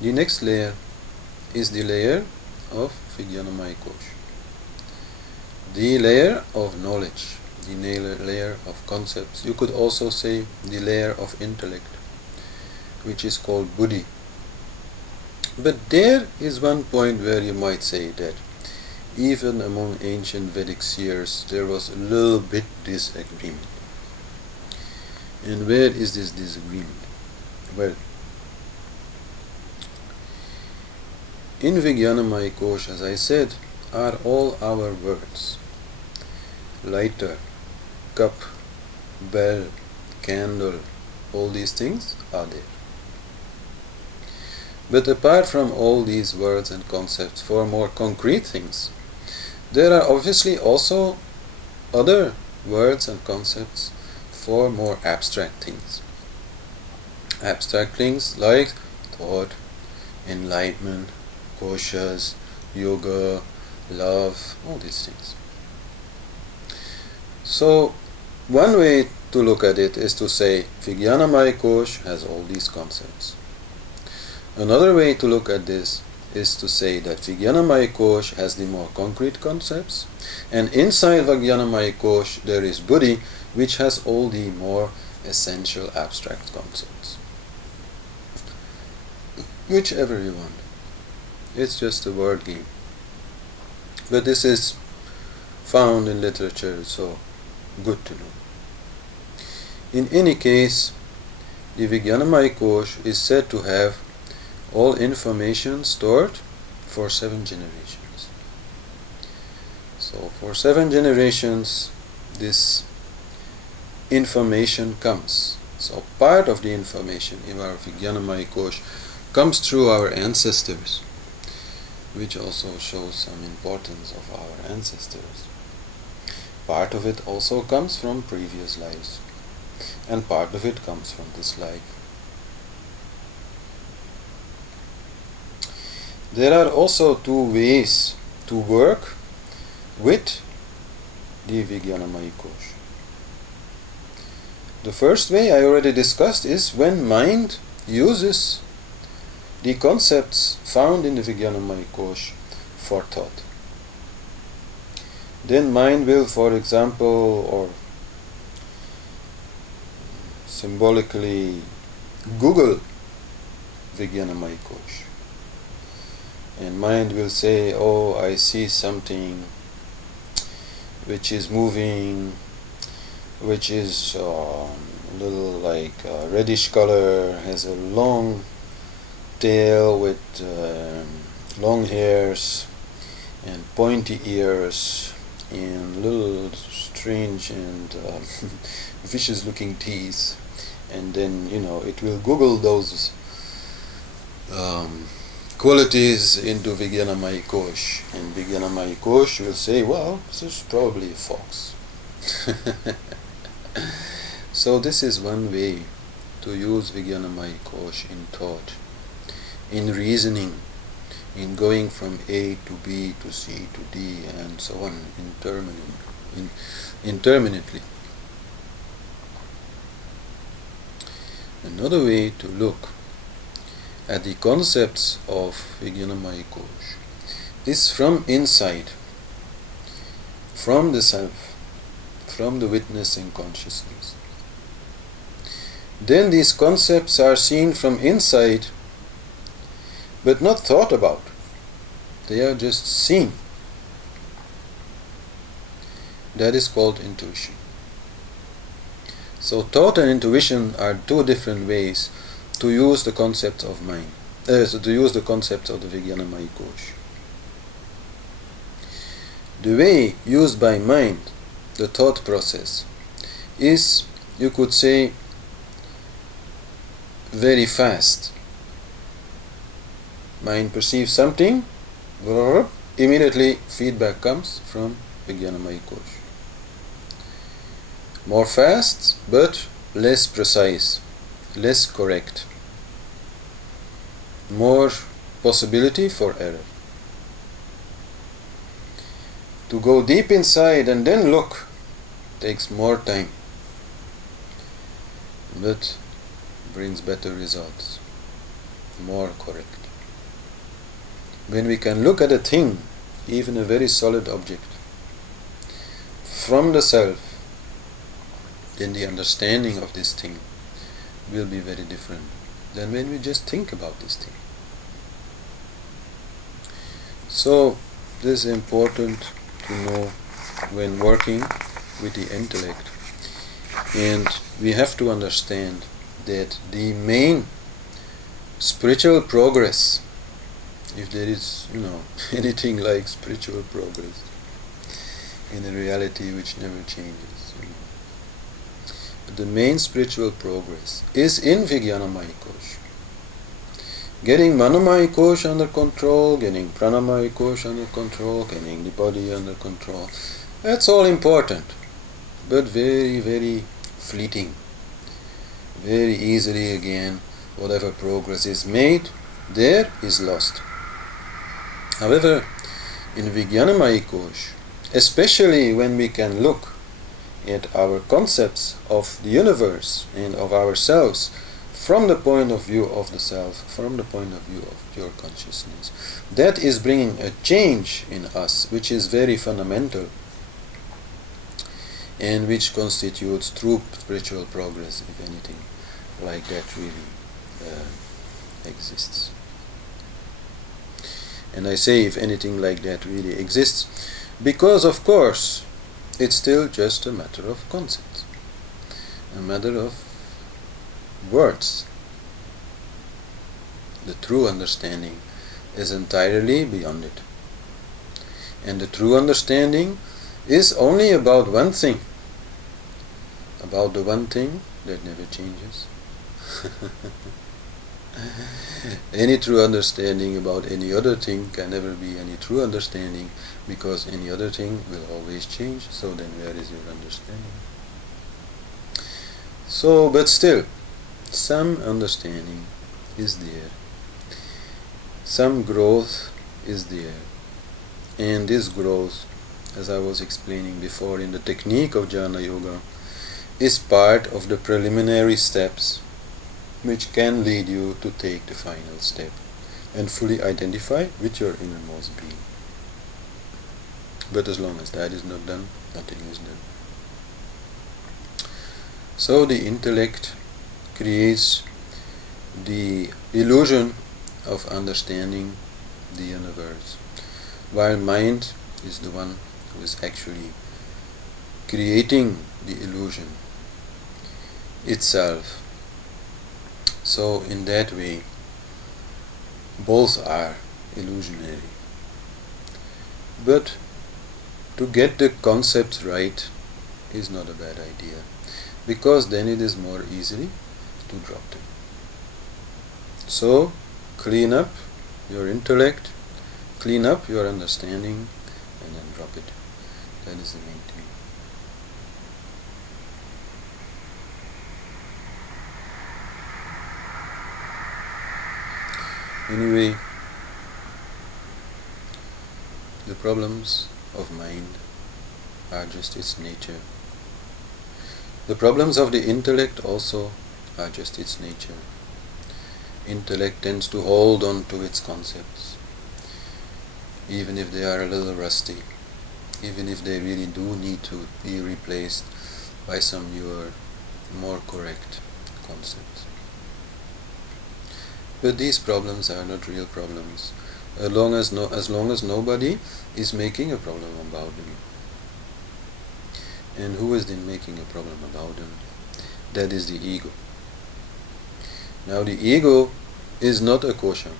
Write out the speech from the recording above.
The next layer is the layer of Vijnanamaya Kosh, the layer of knowledge, the layer of concepts. You could also say the layer of intellect, which is called Buddhi. But there is one point where you might say that even among ancient Vedic seers there was a little bit disagreement. And where is this disagreement? Well, in Vijnanamaya Kosh, as I said, are all our words. Lighter, cup, bell, candle, all these things are there. But apart from all these words and concepts for more concrete things, there are obviously also other words and concepts for more abstract things. Abstract things like thought, enlightenment, Koshas, yoga, love, all these things. So, one way to look at it is to say Vijnanamaya Kosh has all these concepts. Another way to look at this is to say that Vijnanamaya Kosh has the more concrete concepts, and inside Vijnanamaya Kosh there is Buddhi, which has all the more essential abstract concepts. Whichever you want. It's just a word game. But this is found in literature, so good to know. In any case, the Vijnanamaya Kosh is said to have all information stored for 7 generations. So for 7 generations this information comes. So part of the information in our Vijnanamaya Kosh comes through our ancestors, which also shows some importance of our ancestors. Part of it also comes from previous lives, and part of it comes from this life. There are also 2 ways to work with the Vijnanamaya Kosh. The first way I already discussed is when mind uses the concepts found in the Vijnanamaya Kosh for thought. Then mind will, for example, or symbolically Google Vijnanamaya Kosh. And mind will say, oh, I see something which is moving, which is a little like reddish color, has a long tail with long hairs and pointy ears and little strange and vicious looking teeth. And then, it will Google those qualities into Vijnanamaya Kosh, and Vijnanamaya Kosh will say, well, this is probably a fox. So this is one way to use Vijnanamaya Kosh in thought, in reasoning, in going from A to B to C to D and so on interminably. Another way to look at the concepts of Vijnanamaya Kosh is from inside, from the self, from the witnessing consciousness. Then these concepts are seen from inside, but not thought about. They are just seen. That is called intuition. So thought and intuition are 2 different ways to use the concept of mind, to use the concept of the Vijnanamaya Kosh. The way used by mind, the thought process, is, you could say, very fast. Mind perceives something, immediately feedback comes from Vijnanamaya Kosh. More fast, but less precise, less correct. More possibility for error. To go deep inside and then look takes more time, but brings better results. more correct. When we can look at a thing, even a very solid object, from the self, then the understanding of this thing will be very different than when we just think about this thing. So this is important to know when working with the intellect, and we have to understand that the main spiritual progress, if there is, anything like spiritual progress in a reality which never changes, the main spiritual progress is in Vijnanamaya Kosh. Getting Manomaya Kosh under control, getting Pranamaya Kosh under control, getting the body under control. That's all important, but very, very fleeting. Very easily again, whatever progress is made, there is lost. However, in Vijnanamaya Kosh, especially when we can look at our concepts of the universe and of ourselves from the point of view of the self, from the point of view of pure consciousness, that is bringing a change in us which is very fundamental and which constitutes true spiritual progress, if anything like that really exists. And I say if anything like that really exists, because of course it's still just a matter of concept, a matter of words. The true understanding is entirely beyond it. And the true understanding is only about one thing, about the one thing that never changes. Any true understanding about any other thing can never be any true understanding, because any other thing will always change. So then where is your understanding? So, but still, some understanding is there, some growth is there, and this growth, as I was explaining before in the technique of Jnana Yoga, is part of the preliminary steps which can lead you to take the final step and fully identify with your innermost being. But as long as that is not done, nothing is done. So the intellect creates the illusion of understanding the universe, while mind is the one who is actually creating the illusion itself. So in that way, both are illusionary. But to get the concepts right is not a bad idea, because then it is more easily to drop them. So clean up your intellect, clean up your understanding, and then drop it. That is the main thing. Anyway, the problems of mind are just its nature. The problems of the intellect also are just its nature. Intellect tends to hold on to its concepts, even if they are a little rusty, even if they really do need to be replaced by some newer, more correct concepts. But these problems are not real problems, as long as nobody is making a problem about them. And who is then making a problem about them? That is the ego. Now the ego is not a kosha.